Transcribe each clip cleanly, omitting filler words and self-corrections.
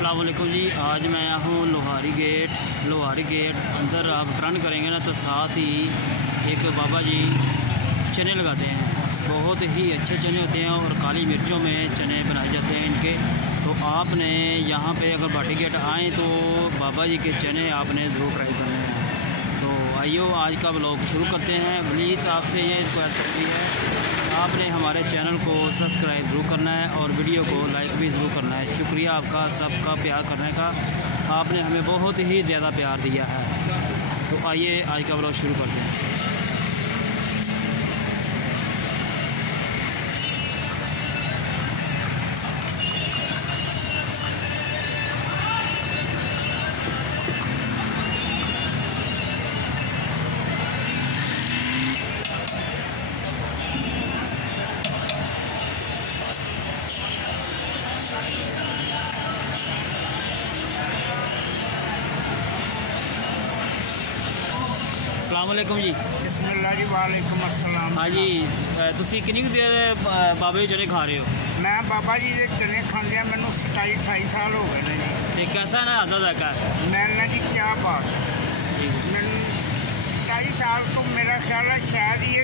अस्सलाम वालेकुम जी। आज मैं आया हूँ लोहारी गेट अंदर आप टर्न करेंगे ना तो साथ ही एक बाबा जी चने लगाते हैं। बहुत ही अच्छे चने होते हैं और काली मिर्चों में चने बनाए जाते हैं इनके। तो आपने यहाँ पे अगर भाटी गेट आएँ तो बाबा जी के चने आपने ज़रूर ट्राई करने हैं। तो आइयो आज का व्लॉग शुरू करते हैं। प्लीज़ आपसे ये रिक्वेस्ट करती है आपने हमारे चैनल को सब्सक्राइब ज़रूर करना है और वीडियो को लाइक भी ज़रूर करना है। शुक्रिया आपका सबका प्यार करने का, आपने हमें बहुत ही ज़्यादा प्यार दिया है। तो आइए आज का व्लॉग शुरू करते हैं। अस्सलाम वालेकुम जी। बिस्मिल्लाह जी। वालेकुम अस्सलाम। हाँ जी, तुसी कितनी देर बाबा जी चने खा रहे हो? मैं बाबा जी के चने खांदे मैंने 27-28 साल हो गए जी। ये कैसा ना आता जायका है? मैं जी क्या बात, मैंने 27 साल तो मेरा ख्याल है शायद ये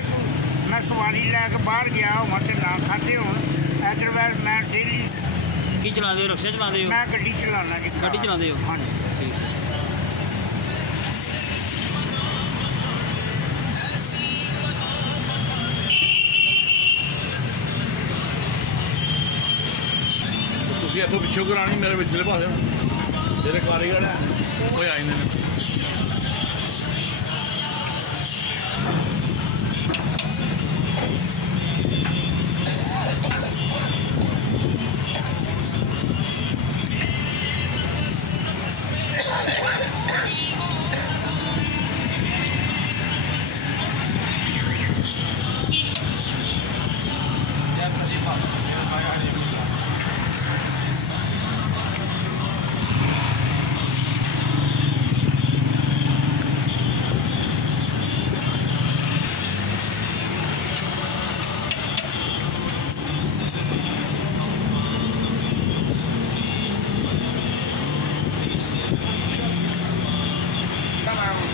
मैं सवारी लैके बाहर गया हो तो ना खाते हो। अदरवाइज मैं डेली की चलाते हो? रिक्शा चलाते हो? मैं गड्डी चलाना जी। गड्डी चलाते हो? हाँ जी। ਤੁਸੀਂ ਇੱਥੋਂ ਪਿੱਛੋਂ ਕਰਾਣੀ ਮੇਰੇ ਵਿਚਲੇ ਪਾਸੇ ਜਿਹੜੇ ਕਾਰੀਗਰ ਹੈ ਉਹ ਆ ਜਾਂਦੇ ਨੇ।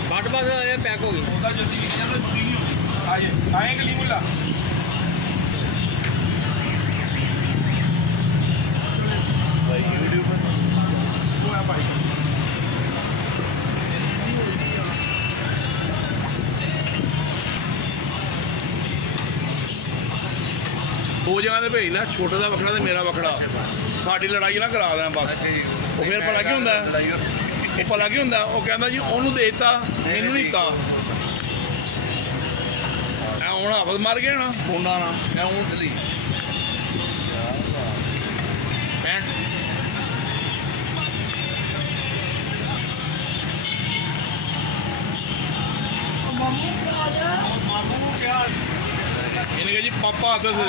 बाट बाद ये पैक हो गई। जल्दी आएंगे मुला दो जगह ने भेजना, छोटे का वखड़ा तो मेरा वखड़ा। साड़ी लड़ाई ना करा दें बस। वो फिर भला की होंगे, वो भला की होंगे, वो कहता जी उन्होंने देता मैनू नहीं दिता। हूँ हाफत मर गए ना फोना ना मैं हूँ चली पैंट इन्हें जी पापा आते थे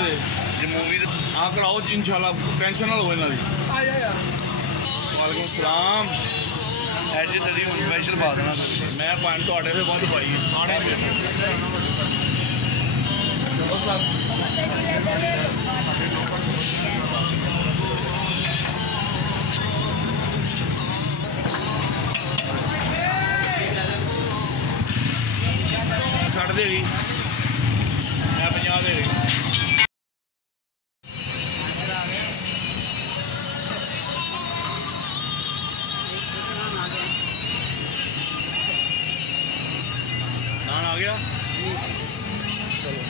जो मूवी हाँ कराओ इंशाल्लाह, टेंशन ना लो इन्हों की। वालेकुम सलाम। जी तेरी हूँ स्पैशल पा देना मैं पानी थोड़े से बहुत पाई खाने सठ दे गई मैं 50 दे गई। नान आ गया चलो।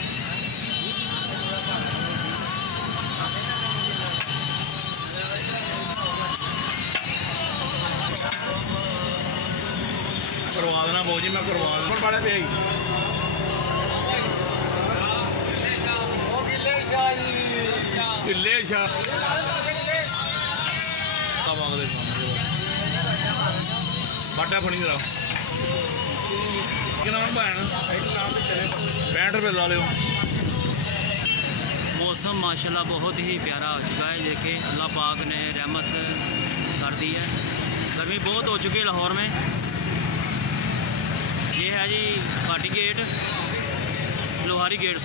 करवा देना बहुत जी, मैं करवा देना बड़े पे किले शाह बाटा फनी जरा कि नाम भैन 65 रुपये ला लो। मौसम माशाल्लाह बहुत ही प्यारा हो चुका है। देखिए अल्लाह पाक ने रहमत कर दी है। गर्मी बहुत हो चुकी है लाहौर में। ये है जी भाटी गेट, लोहारी गेट,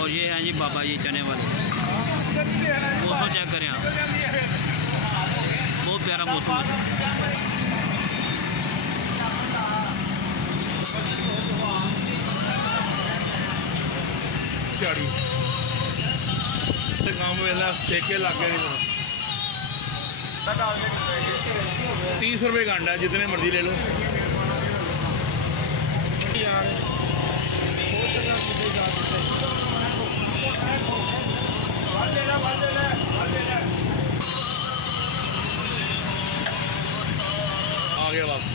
और ये है जी बाबा जी चने वाले। मौसम चेक करें आप। वगैरह मौसम झाड़ी काम वेला सेके लागे नहीं 30 रुपये का अंडा है, जितने मर्जी ले लो। आ गया बस।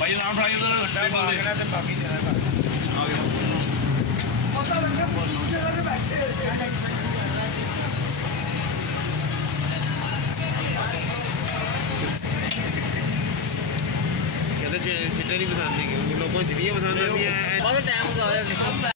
भाई नाम उठाइए कहते चिट्टे नहीं पसंद नहीं, लोगों को चिड़ियाँ पसंद आती है। टाइम